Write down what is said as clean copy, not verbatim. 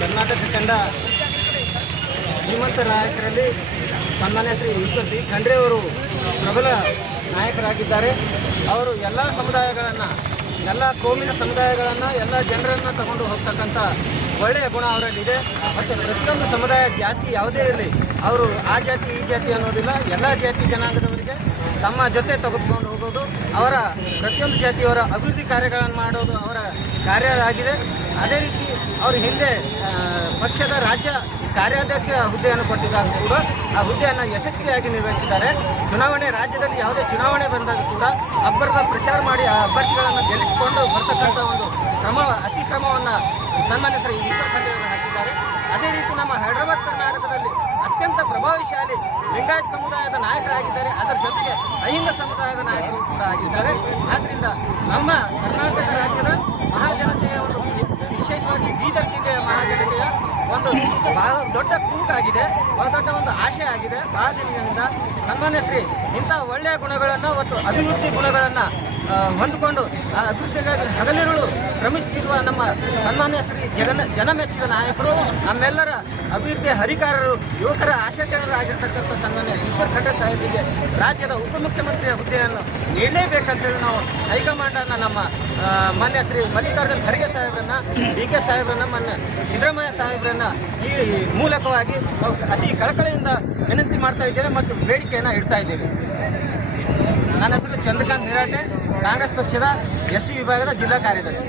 ಕರ್ನಾಟಕ ಕಂಡ ಶ್ರೀಮಂತ ನಾಯಕರಲ್ಲಿ ಸನ್ಮಾನ್ಯ ಶ್ರೀ ಈಶ್ವರ್ ಬಿ ಖಂಡ್ರೆ ಅವರು ಪ್ರಬಲ ನಾಯಕರಾಗಿದ್ದಾರೆ. ಅವರು ಎಲ್ಲ ಸಮುದಾಯಗಳನ್ನು, ಎಲ್ಲ ಕೋಮಿನ ಸಮುದಾಯಗಳನ್ನು, ಎಲ್ಲ ಜನರನ್ನು ತಗೊಂಡು ಹೋಗ್ತಕ್ಕಂಥ ಒಳ್ಳೆಯ ಗುಣ ಅವರಲ್ಲಿದೆ. ಮತ್ತು ಪ್ರತಿಯೊಂದು ಸಮುದಾಯ, ಜಾತಿ ಯಾವುದೇ ಇರಲಿ, ಅವರು ಆ ಜಾತಿ ಈ ಜಾತಿ ಅನ್ನೋದಿಲ್ಲ, ಎಲ್ಲ ಜಾತಿ ಜನಾಂಗದವರಿಗೆ ತಮ್ಮ ಜೊತೆ ತೆಗೆದುಕೊಂಡು ಹೋಗೋದು, ಅವರ ಪ್ರತಿಯೊಂದು ಜಾತಿಯವರ ಅಭಿವೃದ್ಧಿ ಕಾರ್ಯಗಳನ್ನು ಮಾಡೋದು ಅವರ ಕಾರ್ಯ ಆಗಿದೆ. ಅದೇ ರೀತಿ ಅವರು ಹಿಂದೆ ಪಕ್ಷದ ರಾಜ್ಯ ಕಾರ್ಯಾಧ್ಯಕ್ಷ ಹುದ್ದೆಯನ್ನು ಕೊಟ್ಟಿದ್ದಾಗ ಕೂಡ ಆ ಹುದ್ದೆಯನ್ನು ಯಶಸ್ವಿಯಾಗಿ ನಿರ್ವಹಿಸಿದ್ದಾರೆ. ಚುನಾವಣೆ, ರಾಜ್ಯದಲ್ಲಿ ಯಾವುದೇ ಚುನಾವಣೆ ಬಂದಾಗ ಕೂಡ ಅಬ್ಬರದ ಪ್ರಚಾರ ಮಾಡಿ ಆ ಅಭ್ಯರ್ಥಿಗಳನ್ನು ಗೆಲ್ಲಿಸಿಕೊಂಡು ಬರ್ತಕ್ಕಂಥ ಒಂದು ಅತಿ ಶ್ರಮವನ್ನು ಸನ್ಮಾನ್ಯ ಶ್ರೀ ಈಶ್ವರ್ ಖಂಡ್ರೆ ಅವರು ಹಾಕಿದ್ದಾರೆ. ಅದೇ ರೀತಿ ನಮ್ಮ ಹೈದರಾಬಾದ್ ಕರ್ನಾಟಕದಲ್ಲಿ ಅತ್ಯಂತ ಪ್ರಭಾವಶಾಲಿ ಲಿಂಗಾಯತ ಸಮುದಾಯದ ನಾಯಕರಾಗಿದ್ದಾರೆ. ಅದರ ಜೊತೆಗೆ ಅಹಿಂದ ಸಮುದಾಯದ ನಾಯಕರು ಕೂಡ ಆಗಿದ್ದಾರೆ. ಆದ್ದರಿಂದ ನಮ್ಮ ಕರ್ನಾಟಕ ರಾಜ್ಯದ ಮಹಾಜನತೆಯ ಒಂದು, ವಿಶೇಷವಾಗಿ ಬೀದರ್ ಜಿಲ್ಲೆಯ ಮಹಾಜನತೆಯ ಒಂದು ಬಹಳ ದೊಡ್ಡ ಕೂಗಾಗಿದೆ, ಬಹಳ ದೊಡ್ಡ ಒಂದು ಆಶೆ ಆಗಿದೆ. ಬಹಳ ದಿನಗಳಿಂದ ಸನ್ಮಾನ್ಯ ಶ್ರೀ ಇಂಥ ಒಳ್ಳೆಯ ಗುಣಗಳನ್ನು ಮತ್ತು ಅಭಿವೃದ್ಧಿ ಗುಣಗಳನ್ನು ಹೊಂದಿಕೊಂಡು ಆ ಅಭಿವೃದ್ಧಿಗಾಗಿ ಹಗಲಿರುಳು ಶ್ರಮಿಸುತ್ತಿರುವ ನಮ್ಮ ಸನ್ಮಾನ್ಯ ಶ್ರೀ ಜನಮೆಚ್ಚಿದ ನಾಯಕರು, ನಮ್ಮೆಲ್ಲರ ಅಭಿವೃದ್ಧಿ ಹರಿಕಾರರು, ಯುವಕರ ಆಶಾಕಿರಣರಾಗಿರ್ತಕ್ಕಂಥ ಸನ್ಮಾನ್ಯ ಈಶ್ವರ್ ಖಂಡ್ರೆ ಸಾಹೇಬರಿಗೆ ರಾಜ್ಯದ ಉಪಮುಖ್ಯಮಂತ್ರಿಯ ಹುದ್ದೆಯನ್ನು ನೀಡಲೇಬೇಕಂತೇಳಿ ನಾವು ಹೈಕಮಾಂಡನ್ನು, ನಮ್ಮ ಮಾನ್ಯ ಶ್ರೀ ಮಲ್ಲಿಕಾರ್ಜುನ್ ಖರ್ಗೆ ಸಾಹೇಬ್ರನ್ನ, ಡಿ ಕೆ ಸಾಹೇಬ್ರನ್ನ, ಮಾನ್ಯ ಸಿದ್ದರಾಮಯ್ಯ ಸಾಹೇಬ್ರನ್ನ ಈ ಮೂಲಕವಾಗಿ ಅತಿ ಕಳಕಳಿಯಿಂದ ವಿನಂತಿ ಮಾಡ್ತಾ ಇದ್ದೇವೆ ಮತ್ತು ಬೇಡಿಕೆಯನ್ನು ಇಡ್ತಾ ಇದ್ದೇವೆ. ನನ್ನ ಹೆಸರು ಚಂದ್ರಕಾಂತ್ ಹಿರಾಟೆ, ಕಾಂಗ್ರೆಸ್ ಪಕ್ಷದ ಎಸ್ ಸಿ ವಿಭಾಗದ ಜಿಲ್ಲಾ ಕಾರ್ಯದರ್ಶಿ.